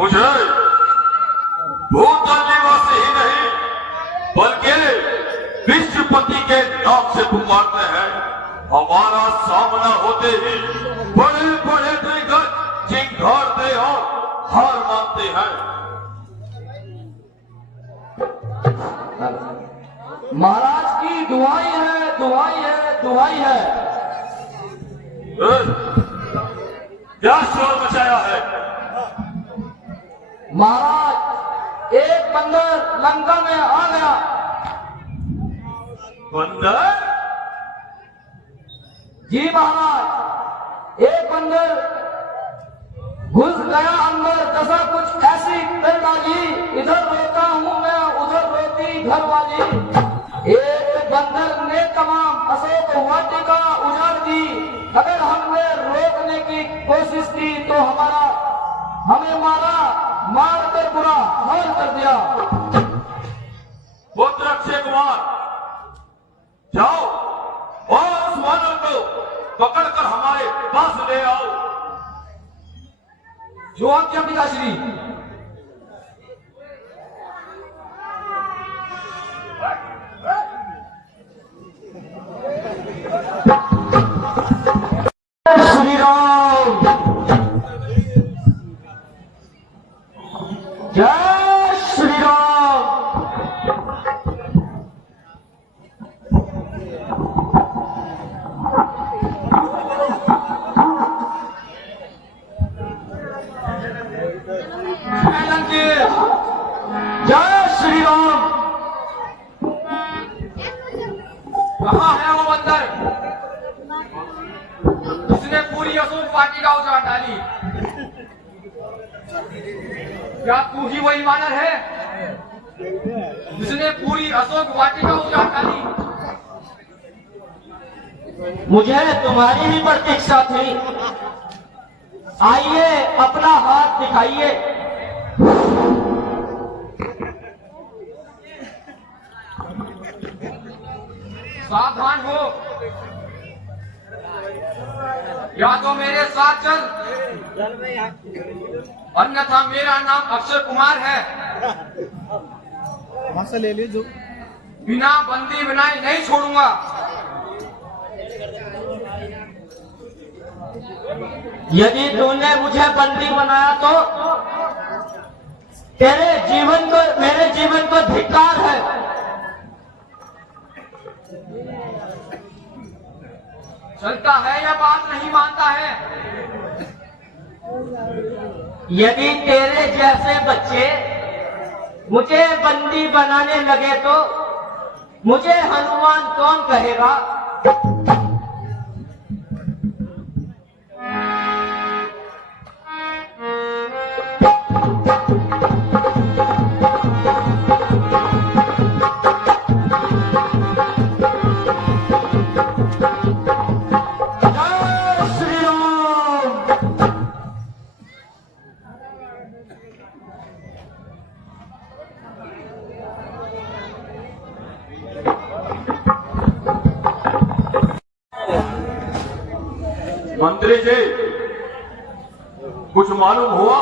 मुझे भूतल निवासी ही नहीं बल्कि विश्वपति के नाम से पुकारते हैं। हमारा सामना होते ही बड़े बड़े दिग्गज चिंगारते और हार मानते हैं। महाराज की दुआई है, दुआई है, दुआई है। क्या शोर मचाया है? महाराज एक बंदर लंका में आ गया। बंदर? जी महाराज, एक बंदर घुस गया अंदर, जैसा कुछ ऐसी कर डाली, इधर रोता हूं मैं, उधर रोती घर वाली। एक बंदर ने तमाम अशोक वाटिका उजाड़ दी। अगर हमने रोकने की कोशिश की तो हमें मारा, मार कर बुरा हाल कर दिया। पुत्र अक्षय कुमार, जाओ और उस वानर को पकड़कर हमारे पास ले आओ। जो आज्ञा पिताश्री। श्री राम, जय श्री राम। जय श्री राम। कहाँ है वो बंदर? उसने पूरी अशोक वाटिका उजाड़ डाली। क्या तू ही वही वानर है? उसने पूरी अशोक वाटिका उजाड़ डाली। मुझे तुम्हारी भी प्रतीक्षा थी। आइए अपना हाथ दिखाइए। सावधान हो, या तो मेरे साथ चल, अन्यथा मेरा नाम अक्षय कुमार है। वहां से ले लीजिए। बिना बंदी बनाए नहीं छोड़ूंगा। यदि तूने मुझे बंदी बनाया तो मेरे जीवन को धिक्कार है। चलता है या बात नहीं मानता है? यदि तेरे जैसे बच्चे मुझे बंदी बनाने लगे तो मुझे हनुमान कौन कहेगा? मंत्री जी, कुछ मालूम हुआ?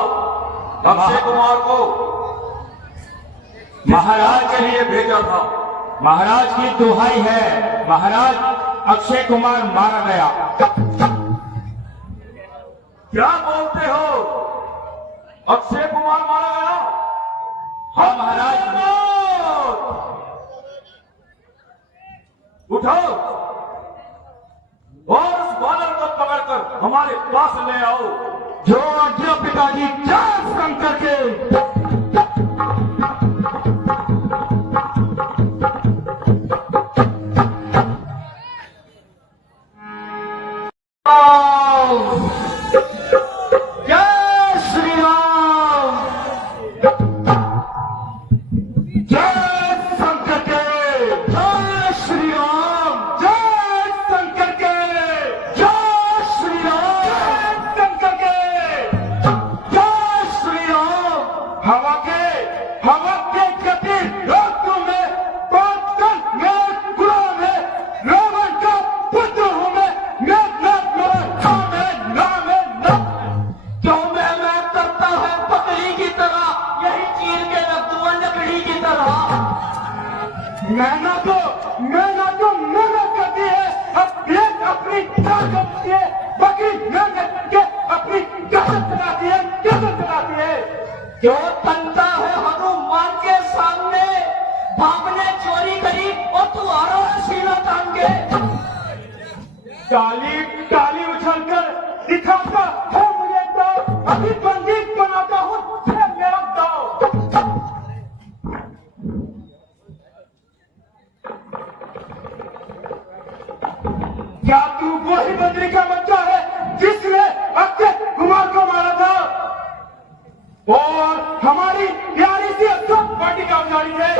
अक्षय कुमार को महाराज के लिए भेजा था। महाराज की दुहाई है, महाराज अक्षय कुमार मारा गया। क्या बोलते हो? अक्षय कुमार मारा गया? हाँ महाराज। उठाओ और उस वानर को पकड़कर हमारे पास ले आओ। जो आज्ञा पिताजी। जय शंकर के। जय श्री राम। जय शंकर के। जय श्री राम। जय शंकर के। जय श्री राम। जय शंकर के। जय श्री राम। मैंने तो मेहनत करती है, अब एक अपनी ताकत से बकरी मेहनत करके अपनी कसम चलाती है। क्यों तंता है हनुमान के सामने? बाप ने चोरी करी और तू आ रहा है सीना तान के। टाली उछलकर दिखाता है मुझे तो, अभी बंदी बनाता हूँ फिर मेरा दाव। क्या तू वही बंदरी का बच्चा है जिसने अक्षय कुमार को मारा था और हमारी प्यारी सी अशोक वाटिका उजाड़ी है?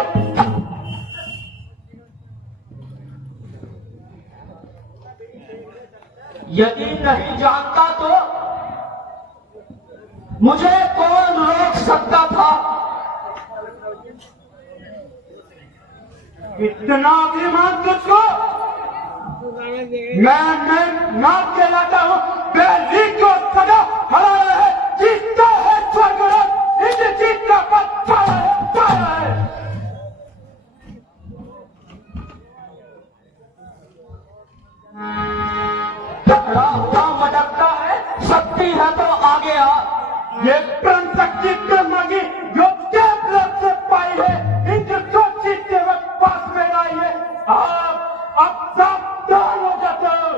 यदि नहीं जानता तो मुझे कौन रोक सकता था? इतना अभिमान तुझको? मैं नाथ कहलाता हूँ, पहली को सदा हराया है, जीतता है स्वर्गराज, इस जीत का पद पाया है। टकरा हुआ मटकता है, शक्ति है तो आगे आ। ये प्रण शक्ति मांगी जो देवलोक से पाई है, इंद्र को जीतते वक्त पास में आई है। अब सावधान हो जाते हो।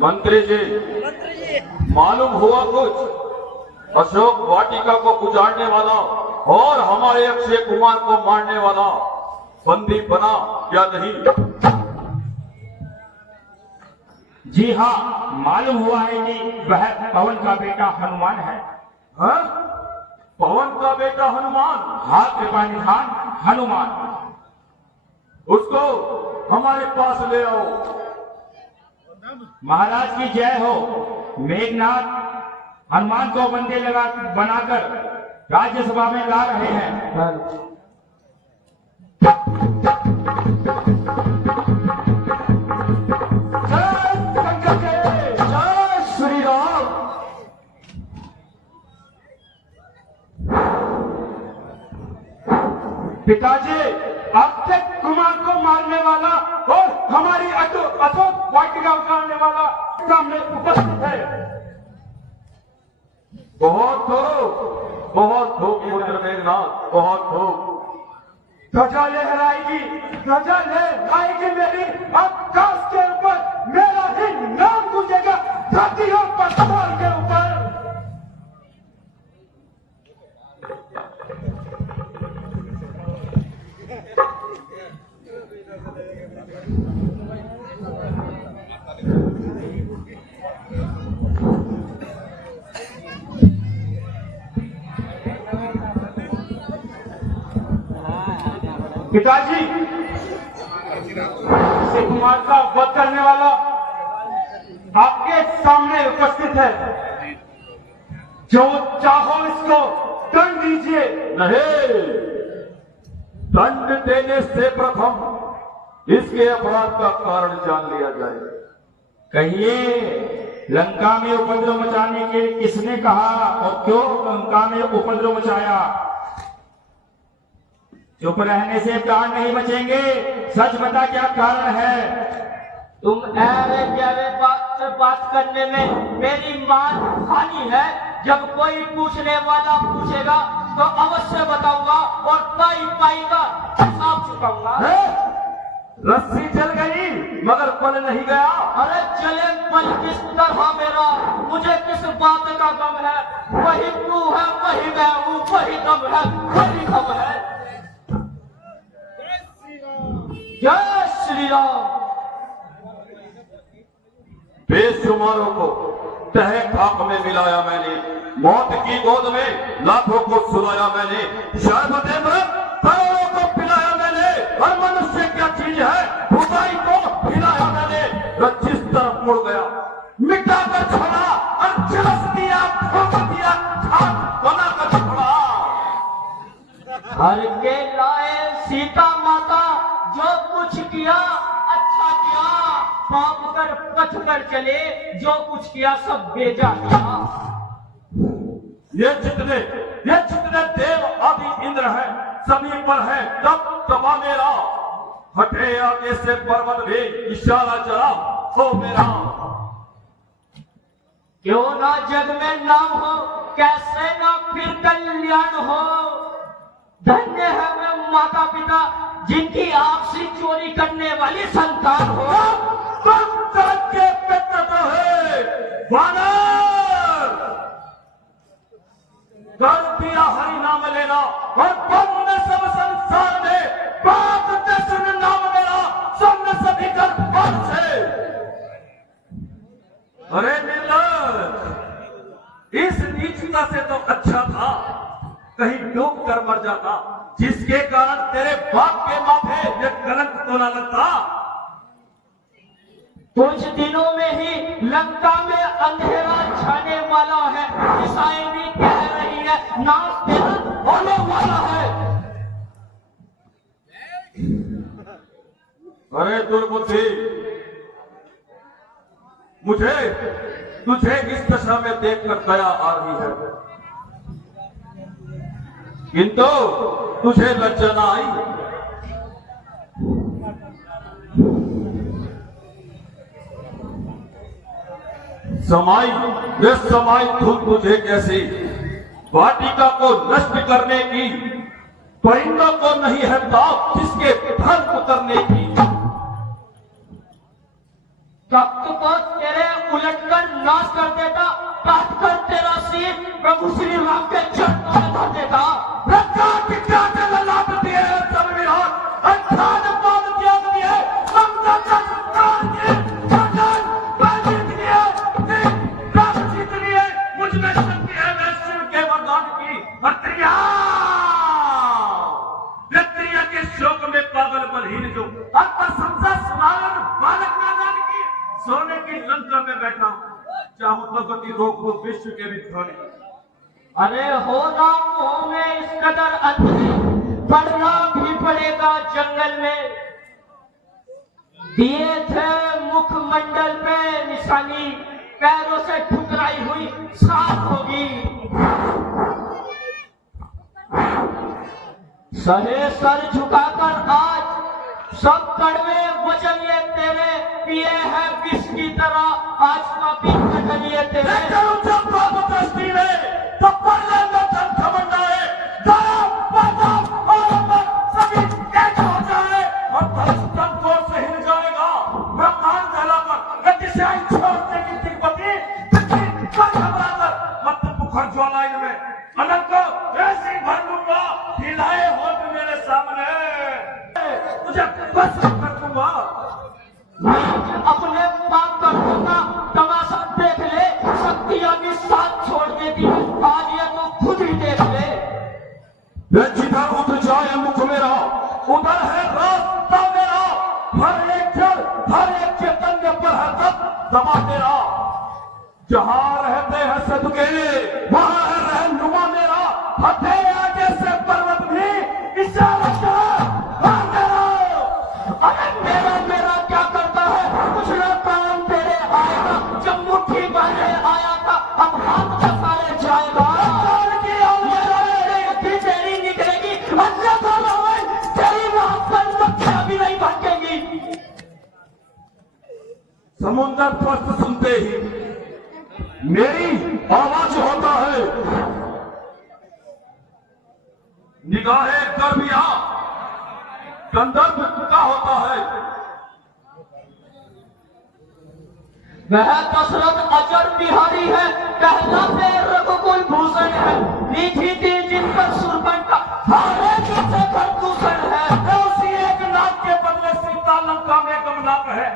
मंत्री जी, मालूम हुआ कुछ? अशोक वाटिका को उजाड़ने वाला और हमारे अक्षय कुमार को मारने वाला बंदी बना या नहीं? जी हाँ, मालूम हुआ है कि वह पवन का बेटा हनुमान है। हाँ? पवन का बेटा हनुमान? हाँ कृपा निधान हनुमान। उसको हमारे पास ले आओ। महाराज की जय हो। मेघनाथ हनुमान को बंदे बनाकर राज्यसभा में ला रहे हैं। जय श्री राम। पिताजी, अक्षय कुमार को मारने वाला और हमारी अशोक वाटिका उतारने वाला सामने उपस्थित है। बहुत खूब पुत्र मेघनाथ, बहुत खूब। ध्वजा लहराएगी मेरी आकाश के ऊपर, मेरा ही नाम गूंजेगा धरती और पत्थर के ऊपर। पिताजी, अक्षय कुमार का वध करने वाला आपके सामने उपस्थित है। जो चाहो इसको दंड दीजिए। नहीं, दंड देने से प्रथम इसके अपराध का कारण जान लिया जाए। कहिए, लंका में उपद्रव मचाने के किसने कहा और क्यों लंका में उपद्रव मचाया? चुप रहने से प्राण नहीं बचेंगे, सच बता क्या कारण है? तुम ऐरे गहरे बात करने में मेरी मान हानि है। जब कोई पूछने वाला पूछेगा तो अवश्य बताऊंगा और पाई का हिसाब चुकाऊंगा। रस्सी चल गई मगर पल नहीं गया। अरे चले पल किस तरह मेरा, मुझे किस बात का गम है? वही तू है, वही मैं हूँ, वही दम है, वही गम है। जय श्री राम। बेशुमारों को तहे खाक में मिलाया मैंने, मौत की गोद में लाखों को सुलाया मैंने, शरबत करोड़ों को पिलाया मैंने। और मनुष्य क्या चीज है, खुदाई को खिलाया घर के लाए सीता माता, जो कुछ किया अच्छा किया, पाप कर पथ कर चले, जो कुछ किया सब बेजा किया। ये जितने देव आदि इंद्र हैं, सभी पर है तब तबा मेरा, हटे आगे से पर्वत भी इशारा चला हो मेरा। क्यों ना जग में नाम हो, कैसे ना फिर कल्याण हो, धन्य है वे माता पिता जिनकी आपसी चोरी करने वाली संतान हो। के पिता तो है वानर, कर दिया हरि नाम लेना और बंद सब संसार में, बात दर्शन नाम मेरा सुन सभी कर मन से। अरे निर्लज, इस नीचता से तो अच्छा था कहीं डूब कर मर जाता, जिसके कारण तेरे बाप के माथे ये कलंक तो न लगता। कुछ दिनों में ही लंका में अंधेरा छाने वाला है, ईसाई भी कह रही है नाश तेरा होने वाला है। अरे दुर्बुद्धि, मुझे तुझे इस दशा में देखकर दया आ रही है, किंतु तुझे लज्जा न आई। समाई धुन तुझे कैसी, वाटिका को नष्ट करने की, परिंदों को नहीं है ताप जिसके धर्म करने की। तख्त को तेरे उलटकर नाश कर देता, काट कर तेरा सिर प्रभु श्री राम के चरणों में धर देता। मुझमें शक्ति है मैं शिव के वरदान की। क्षत्रिय के शोक में पागल बलहीन जो अल्पसंख्या स्नान बालक नादान की, सोने की लंका में बैठा हूं, चाहूं तो गति रोक दो विश्व के विध्वंस। अरे हो ना मुंह में इस कदर अंधे, पढ़ना भी पड़ेगा जंगल में। दिए थे मुखमंडल पे निशानी, पैरों से ठुकराई हुई साफ होगी। सरे सर झुकाकर आज सब कड़वे वचन ये तेरे पिए हैं विष की तरह, आज पापी कटलिए तेरे। अपने पाप कर्मों का तमाशा देख ले, शक्तियां भी साथ छोड़ देती है, आज ये तो खुद ही देख ले। जिधर उठ जाए मुख मेरा, उधर है रास्ता मेरा, हर एक जल हर एक चैतन्य पर है तब दबा तेरा। जहां रहते हैं सदके वहां है रहनुमा मेरा, हटे आगे से पर्वत भी इशारा करा। अरे मेरा मेरा क्या करता है, कुछ ना काम तेरे आएगा, जब मुट्ठी बांधे आया था अब हाथ पसारे जाएगा। तेरी निकलेगी अन्यथा तेरी मक्खियां भी नहीं भटकेंगी। समुद्र स्पष्ट सुनते ही मेरी आवाज होता है, निगाहें गर्भिया गंधर्व का होता है। वह दशरथ अजर बिहारी है, कहलाते रघुकुल भूषण है, निधि थी जिन पर सुरपन का हारे से प्रदूषण है। उसी एक नाम के बदले सीता लंका में गमनाक है,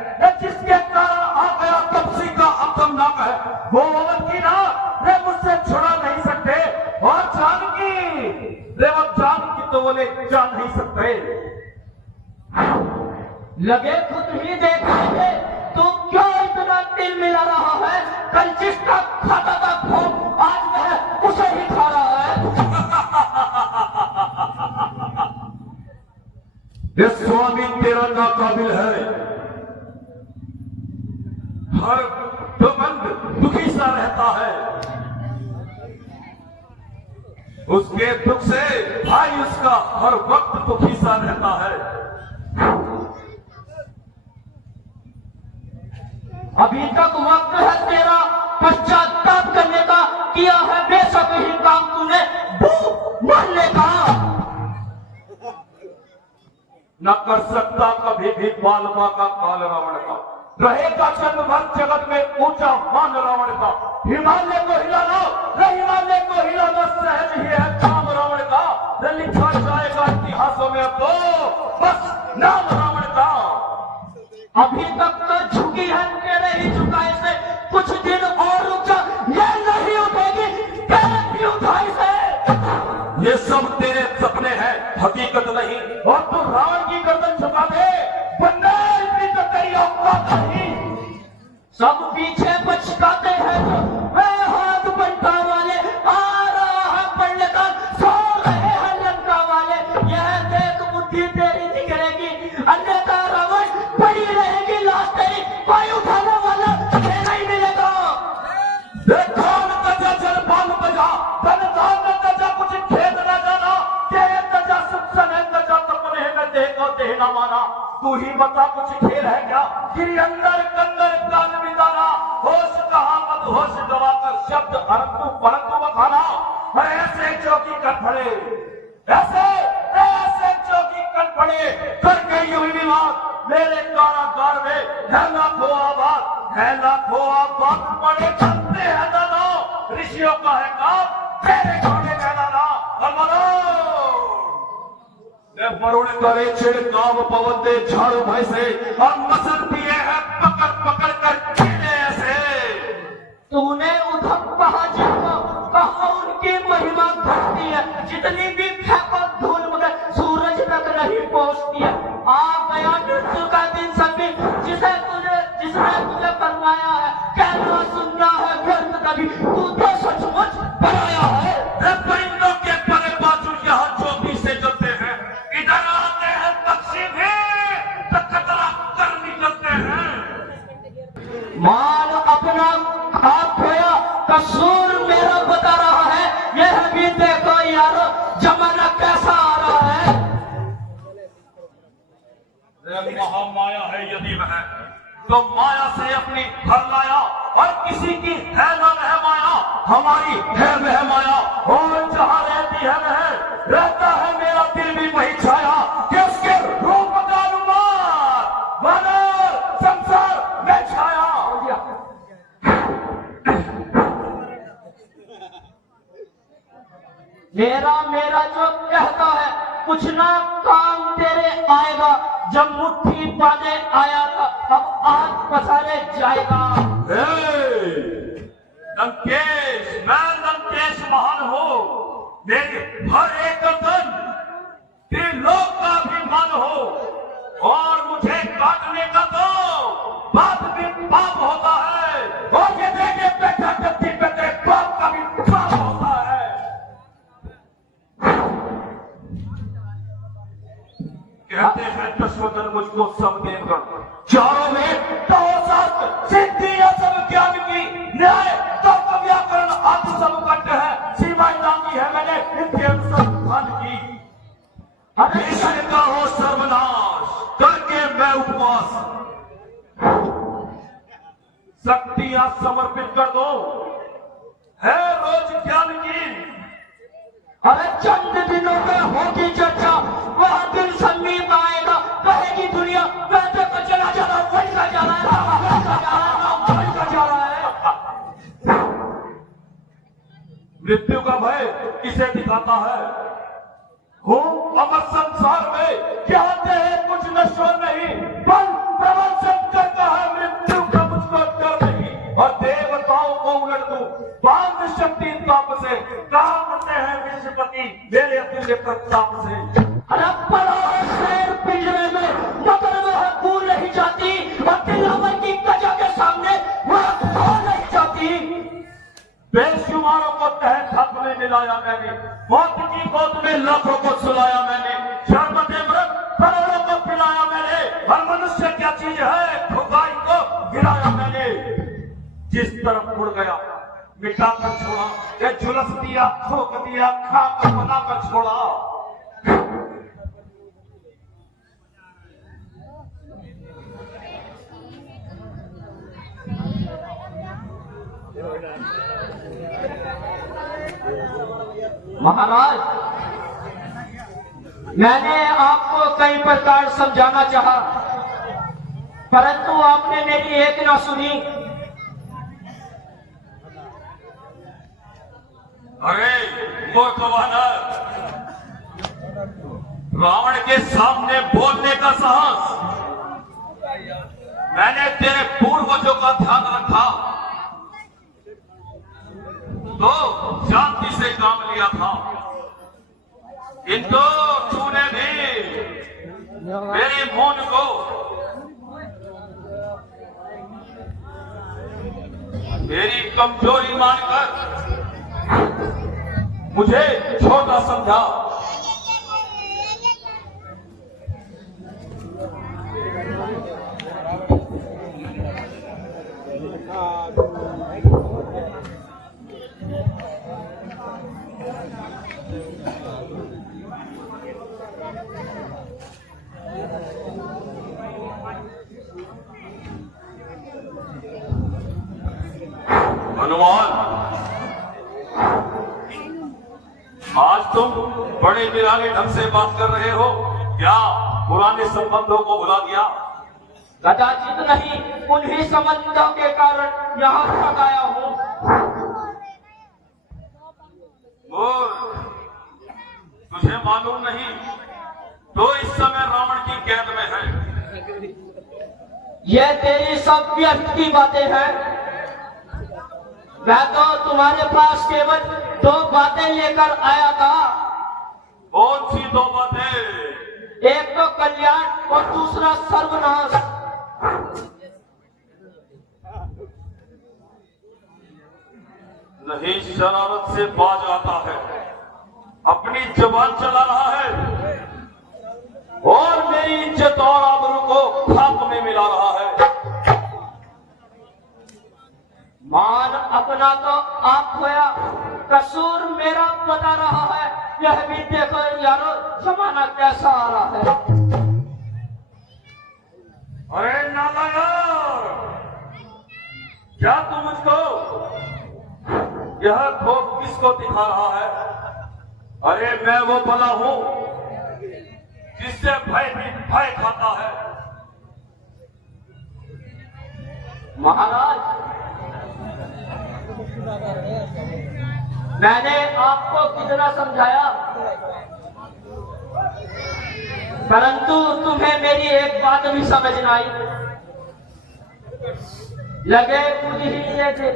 जिसके कारण आ गया तपसी का अंतम नाक है। वो अवंती ना वे मुझसे छुड़ा नहीं सकते, और जानकी रे वो जानकी तो बोले जा नहीं सकते। लगे खुद ही देख लेंगे, तू क्यों इतना तिल मिला रहा है? कल जिसका खाता था खून, आज वह उसे ही खा रहा है। ये स्वामी तेरा नाकाबिल है। हर दुमंद दुखी सा रहता है, उसके दुख से भाई उसका हर वक्त दुखी सा रहता है। अभी तक वक्त है तेरा पश्चाताप करने का, किया है बेशक ही काम तूने भूख मरने का। न कर सकता कभी भी बालमा का काल रावण का, रहेगा जन्म भर जगत में ऊंचा मान रावण का। हिमालय को हिलाना, हिमालय को हिलाना सहज ही है काम रावण का। न लिखा जाएगा इतिहासों में अब तो बस नाम रावण का। अभी तक तो झुकी है तेरे ही झुकाए से, कुछ दिन और रुक जा, ये नहीं उठेगी तेरे भी उठाई से। ये सब तेरे सपने हैं, हकीकत नहीं। और तू रावण की गर्दन झुका दे, बंदे इतनी तो तेरी औकात नहीं। सब पीछे पछताते हैं जो वे हाथ बंटा वाले, आ रहा है पढ़ने का, सो रहे हैं लंका वाले। यह देख बुद्धि तेरी निकलेगी, अन्यथा रावण पड़ी रहेगी लाश तेरी, कोई उठाने वाला तुझे नहीं मिलेगा। देखो न तजा जलपान तजा, धनधान न तजा, कुछ खेद न जाना। के तजा सुप्सन है तजा, तपने में देखो देह न माना। तू ही बता कुछ खेल है क्या, गिरी अंदर कंदर कान बिताना। होश कहा मत होश गवाकर शब्द अरंतु परंतु बखाना। ऐसे चौकी कर पड़े, ऐसे ऐसे चौकी कर पड़े, करके यूं ही विवाद मेरे कारागार में। है लाखों आबाद, है लाखों आबाद, पड़े चलते हैं दाना। ऋषियों का है काम, तेरे घोड़े कहलाना। वरुण करे छिड़काव पवन दे झाड़ू भय से, और मसल पिए हैं पकड़ पकड़ कर कीड़े ऐसे। तूने उधम कहा जिनको, कहा उनकी महिमा घटती है। जितनी भी फेंको धूल मगर सूरज तक नहीं पहुंचती है। आ गया मृत्यु का दिन सभी, जिसने तुझे फरमाया है कहना सुनना है व्यर्थ कभी, तू तो सचमुच बनाया है। परिंदों के परे बाजू यहाँ चौकी से चलते हैं, इधर आते हैं पक्षी भी तो कतरा कर निकलते हैं। मान अपना हाथ खोया, कसूर मेरा बता रहा है। यह भी देखो यारो जमाना कैसा आ रहा है। महामाया है यदि वह, तो माया से अपनी हर लाया। और किसी की है न वह माया, हमारी है वह माया। और जहाँ रहती है वह, रहता है मेरा दिल भी वही छाया। कि उसके रूप का अनुमान मानव संसार में छाया। मेरा जो कहता है कुछ ना काम तेरे आएगा। जब मुट्ठी बांधे आया था, अब आग पसारे जाएगा। लंकेश, मैं लंकेश महान हो, मेरी हर एक गर्दन त्रिलोक का अभिमान हो। और मुझे काटने का तो बाप भी पाप होता है, और ये देखे बैठा गद्दी पे तेरे बाप का भी पाप होता है। कहते हैं दशवदन मुझको सब देवगण, चारों में तो शास्त्र सिद्धि सब ज्ञान की, न्याय तर्क व्याकरण आदि सब कंठ है। सीमाएं लांगी है मैंने इनके अनुसार ध्यान की। ईश्वर का हो सर्वनाश करके मैं उपवास, शक्तियां समर्पित कर दो है रोज ज्ञान की। अरे चंद दिनों में होगी चर्चा, वह दिन समीप आएगा। कहेगी दुनिया मैं देखो चला जा रहा हूँ, वही का जा रहा है, वही का जा रहा है, वही का जा रहा है। मृत्यु का भय किसे दिखाता है? हो अमर संसार में कहते हैं कुछ नश्वर नहीं, बल प्रवंचन करता है मृत्यु का मुझको डर नहीं। और देवताओं को उलट दूं बांध शक्ति ताप से, कहा करते हैं विश्वपति मेरे अतुल्य प्रताप से। अरे पड़ा है शेर पिंजरे में, मगर वह भूल नहीं जाती। और दिलावर की कजा के सामने वह खो नहीं जाती। बेशुमारों को तहत हाथ में मिलाया मैंने, मौत की गोद में लाखों को सुलाया मैंने। शर्मते मृत करोड़ों को से क्या चीज है, खुदाई को गिराया मैंने, जिस तरफ मुड़ गया मिटा कर छोड़ा, ये झुलस दिया, ठोक दिया, खाक बना कर छोड़ा। महाराज, मैंने आपको कई प्रकार समझाना चाहा, परंतु आपने मेरी एक न सुनी। अरे मूर्ख वानर, रावण के सामने बोलने का साहस, मैंने तेरे पूर्वजों का ध्यान रखा तो शांति से काम लिया था, किंतु तूने भी मेरे मौन को मेरी कमजोरी मानकर मुझे छोटा समझा। हनुमान, आज तुम बड़े निराले ढंग से बात कर रहे हो, क्या पुराने संबंधों को भुला दिया? कदाचित नहीं, उन्हीं संबंधों के कारण यहाँ तक आया हूँ। तुझे मालूम नहीं तो इस समय रावण की कैद में है। यह तेरी सब व्यर्थ की बातें हैं। मैं तो तुम्हारे पास केवल दो बातें लेकर आया था। कौन सी दो बातें? एक तो कल्याण और दूसरा सर्वनाश। नहीं, शरारत से बाज आता है, अपनी जबान चला रहा है और मेरी इज्जत और आबरू को खाक में मिला रहा है। मान अपना तो आप खोया, कसूर मेरा बता रहा है। यह भी देखो यारो, जमाना कैसा आ रहा है। अरे नालायक, क्या तू मुझको यह खोप किसको दिखा रहा है? अरे मैं वो भला हूं जिससे भय खाता है। महाराज, मैंने आपको कितना समझाया, परंतु तुम्हें मेरी एक बात भी समझ न आई। लगे खुद ही ये थे।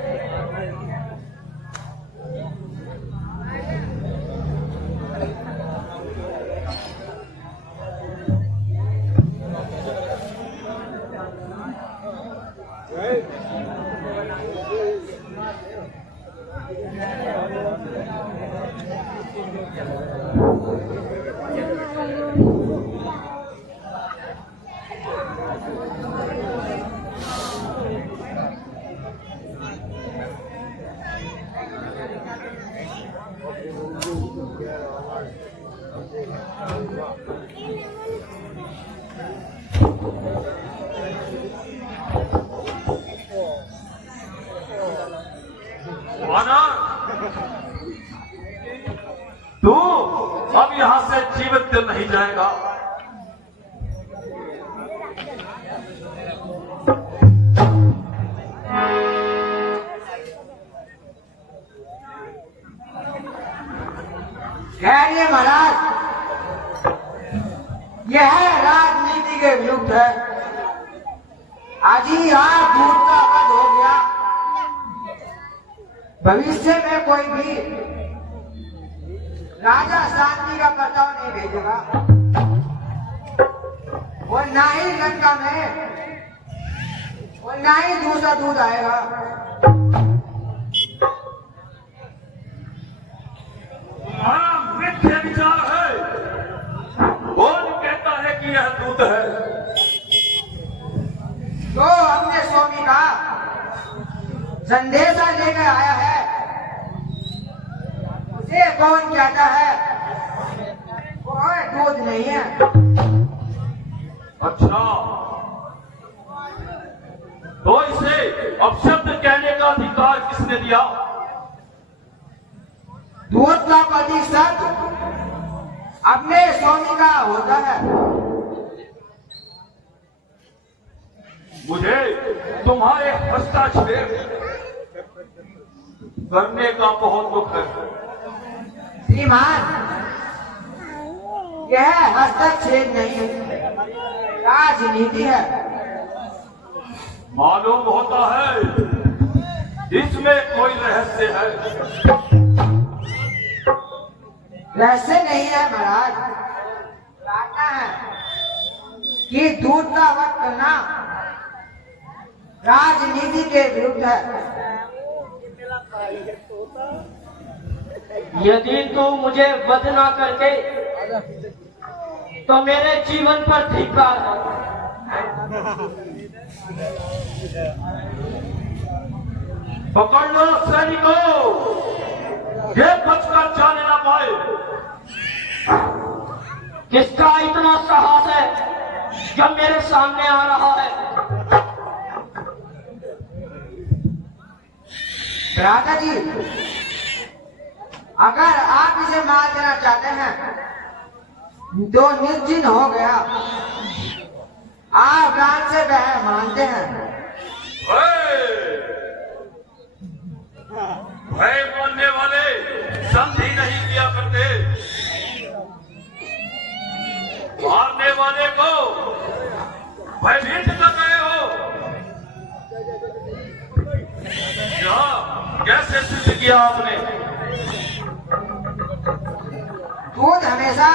तू अब यहां से जीवित नहीं जाएगा। खैरिए महाराज, यह राजनीति के विरुद्ध है। आज ही आप दूध का वध हो गया, भविष्य में कोई भी राजा शांति का प्रस्ताव नहीं भेजेगा और ना ही लंका में और ना ही दूसरा दूध आएगा। हमारा मिथ्या विचार है। कौन कहता है कि यह दूध है? संदेशा लेकर आया है। उसे कौन कहता है? कोई दूध नहीं है। अच्छा, तो इसे अपशब्द कहने का अधिकार किसने दिया? दूध का प्रतिशत अपने स्वामी का होता है। मुझे तुम्हारे हस्ताक्षर करने का बहुत दुख है। श्रीमान, यह हस्तक्षेप नहीं है, राजनीति है। मालूम होता है इसमें कोई रहस्य है। रहस्य नहीं है महाराज, कहना है कि दूध का वध करना राजनीति के विरुद्ध है। यदि तू मुझे वध ना करके तो मेरे जीवन पर धिक्कार है। पकड़ लो सैनिकों, ये बचकर जाने ना पाए। किसका इतना साहस है जब मेरे सामने आ रहा है? राजा जी, अगर आप इसे मार देना चाहते हैं तो निर्जिन हो गया। आप प्राण से वह मानते हैं। भय मानने वाले संधि नहीं किया करते। मारने वाले को भयभीत कर रहे हो। यहाँ कैसे सिद्ध किया आपने? दूध हमेशा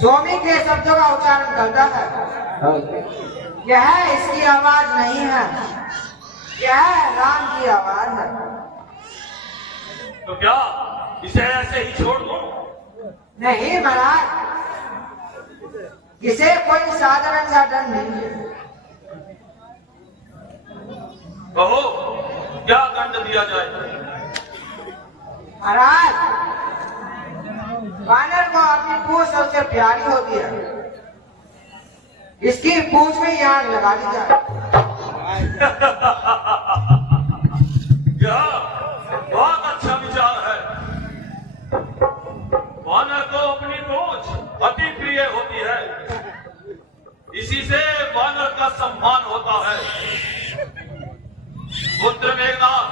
स्वामी के शब्दों का उच्चारण करता है। यह इसकी आवाज नहीं है, यह राम की आवाज है। तो क्या इसे ऐसे ही छोड़ दो? नहीं महाराज, इसे कोई साधारण सा दंड नहीं है। कहो क्या दंड दिया जाए? महाराज, वानर को अपनी पूंछ सबसे प्यारी होती है, इसकी पूंछ में आग लगा दी जाए। यह बहुत अच्छा विचार है। वानर को अपनी पूंछ अति प्रिय होती है, इसी से वानर का सम्मान होता है। पुत्र मेघनाथ,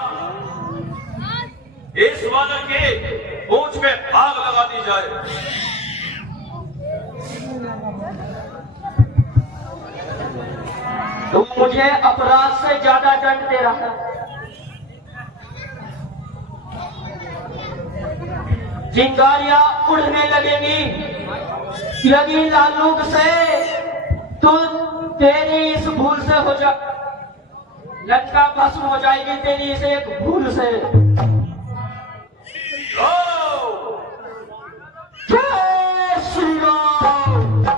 इस वानर के पूंछ में आग लगा दी जाए। तुम मुझे अपराध से ज्यादा दंड दे रहा है। चिंगारियां उड़ने लगेंगी यदि लालूक से तो तेरी इस भूल से हो जा, लंका भस्म हो जाएगी तेरी इस एक भूल से। जय श्री राम।